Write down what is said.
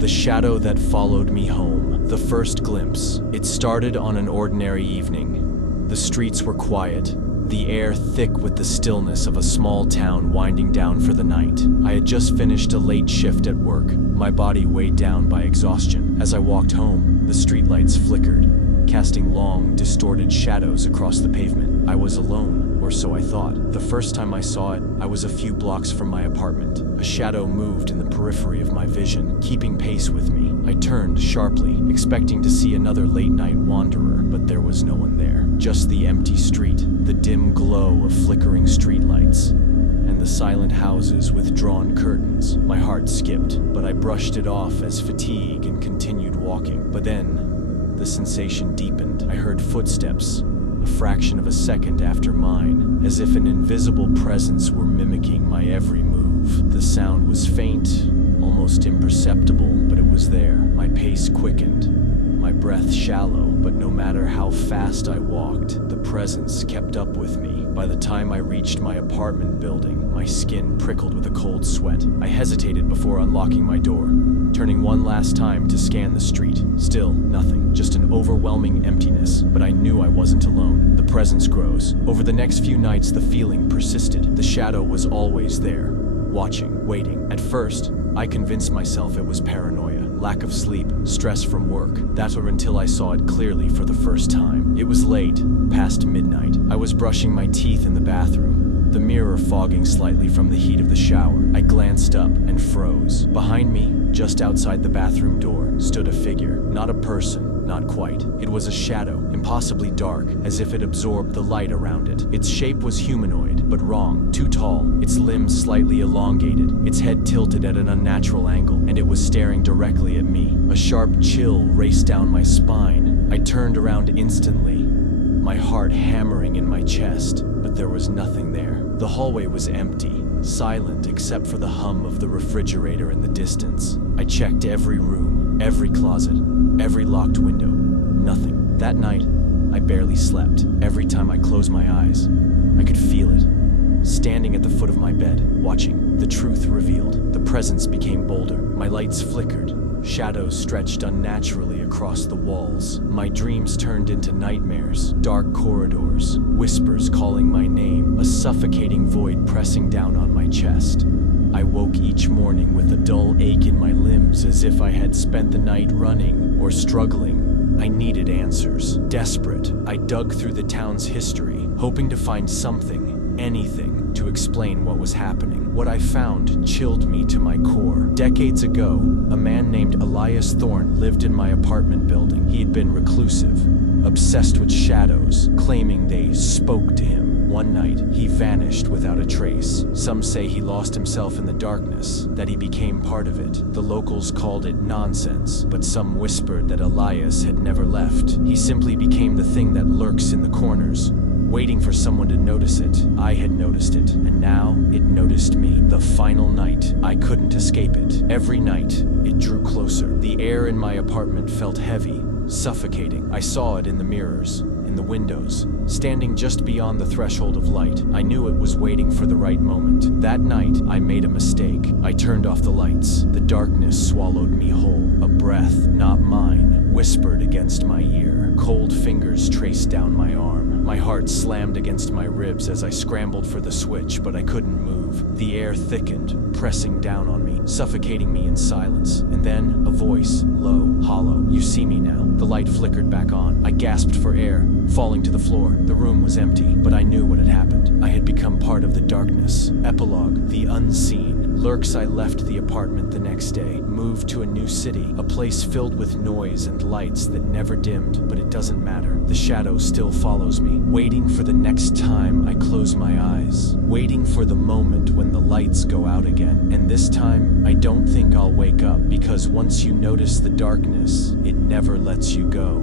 The shadow that followed me home. The first glimpse. It started on an ordinary evening. The streets were quiet, the air thick with the stillness of a small town winding down for the night. I had just finished a late shift at work, my body weighed down by exhaustion. As I walked home, the streetlights flickered, casting long, distorted shadows across the pavement. I was alone, or so I thought. The first time I saw it, I was a few blocks from my apartment. A shadow moved in the periphery of my vision, keeping pace with me. I turned sharply, expecting to see another late-night wanderer, but there was no one there. Just the empty street, the dim glow of flickering streetlights, and the silent houses with drawn curtains. My heart skipped, but I brushed it off as fatigue and continued walking. But then, the sensation deepened. I heard footsteps, a fraction of a second after mine, as if an invisible presence were mimicking my every move. The sound was faint, almost imperceptible, but it was there. My pace quickened, my breath shallow, but no matter how fast I walked, the presence kept up with me. By the time I reached my apartment building, my skin prickled with a cold sweat. I hesitated before unlocking my door, turning one last time to scan the street. Still, nothing, just an overwhelming emptiness, but I knew I wasn't alone. The presence grows. Over the next few nights, the feeling persisted. The shadow was always there, watching, waiting. At first, I convinced myself it was paranoia, lack of sleep, stress from work. That or until I saw it clearly for the first time. It was late, past midnight. I was brushing my teeth in the bathroom, the mirror fogging slightly from the heat of the shower. I glanced up and froze. Behind me, just outside the bathroom door, stood a figure. Not a person, not quite. It was a shadow, impossibly dark, as if it absorbed the light around it. Its shape was humanoid, but wrong, too tall, its limbs slightly elongated, its head tilted at an unnatural angle, and it was staring directly at me. A sharp chill raced down my spine. I turned around instantly, my heart hammering in my chest, but there was nothing there. The hallway was empty, silent except for the hum of the refrigerator in the distance. I checked every room, every closet, every locked window. Nothing. That night, I barely slept. Every time I closed my eyes, I could feel it. Standing at the foot of my bed, watching, the truth revealed. The presence became bolder. My lights flickered. Shadows stretched unnaturally across the walls. My dreams turned into nightmares, dark corridors, whispers calling my name, a suffocating void pressing down on my chest. I woke each morning with a dull ache in my limbs, as if I had spent the night running or struggling. I needed answers. Desperate, I dug through the town's history, hoping to find something, anything, to explain what was happening. What I found chilled me to my core. Decades ago, a man named Elias Thorne lived in my apartment building. He had been reclusive, obsessed with shadows, claiming they spoke to him. One night, he vanished without a trace. Some say he lost himself in the darkness, that he became part of it. The locals called it nonsense, but some whispered that Elias had never left. He simply became the thing that lurks in the corners, waiting for someone to notice it. I had noticed it, and now it noticed me. The final night, I couldn't escape it. Every night, it drew closer. The air in my apartment felt heavy, suffocating. I saw it in the mirrors, in the windows, standing just beyond the threshold of light. I knew it was waiting for the right moment. That night, I made a mistake. I turned off the lights. The darkness swallowed me whole. A breath, not mine, whispered against my ear. Cold fingers traced down my arm. My heart slammed against my ribs as I scrambled for the switch, but I couldn't move. The air thickened, pressing down on me, suffocating me in silence. And then, a voice, low, hollow. "You see me now." The light flickered back on. I gasped for air, falling to the floor. The room was empty, but I knew what had happened. I had become part of the darkness. Epilogue, the unseen. Lurks. I left the apartment the next day, moved to a new city, a place filled with noise and lights that never dimmed, but it doesn't matter. The shadow still follows me, waiting for the next time I close my eyes, waiting for the moment when the lights go out again. And this time, I don't think I'll wake up, because once you notice the darkness, it never lets you go.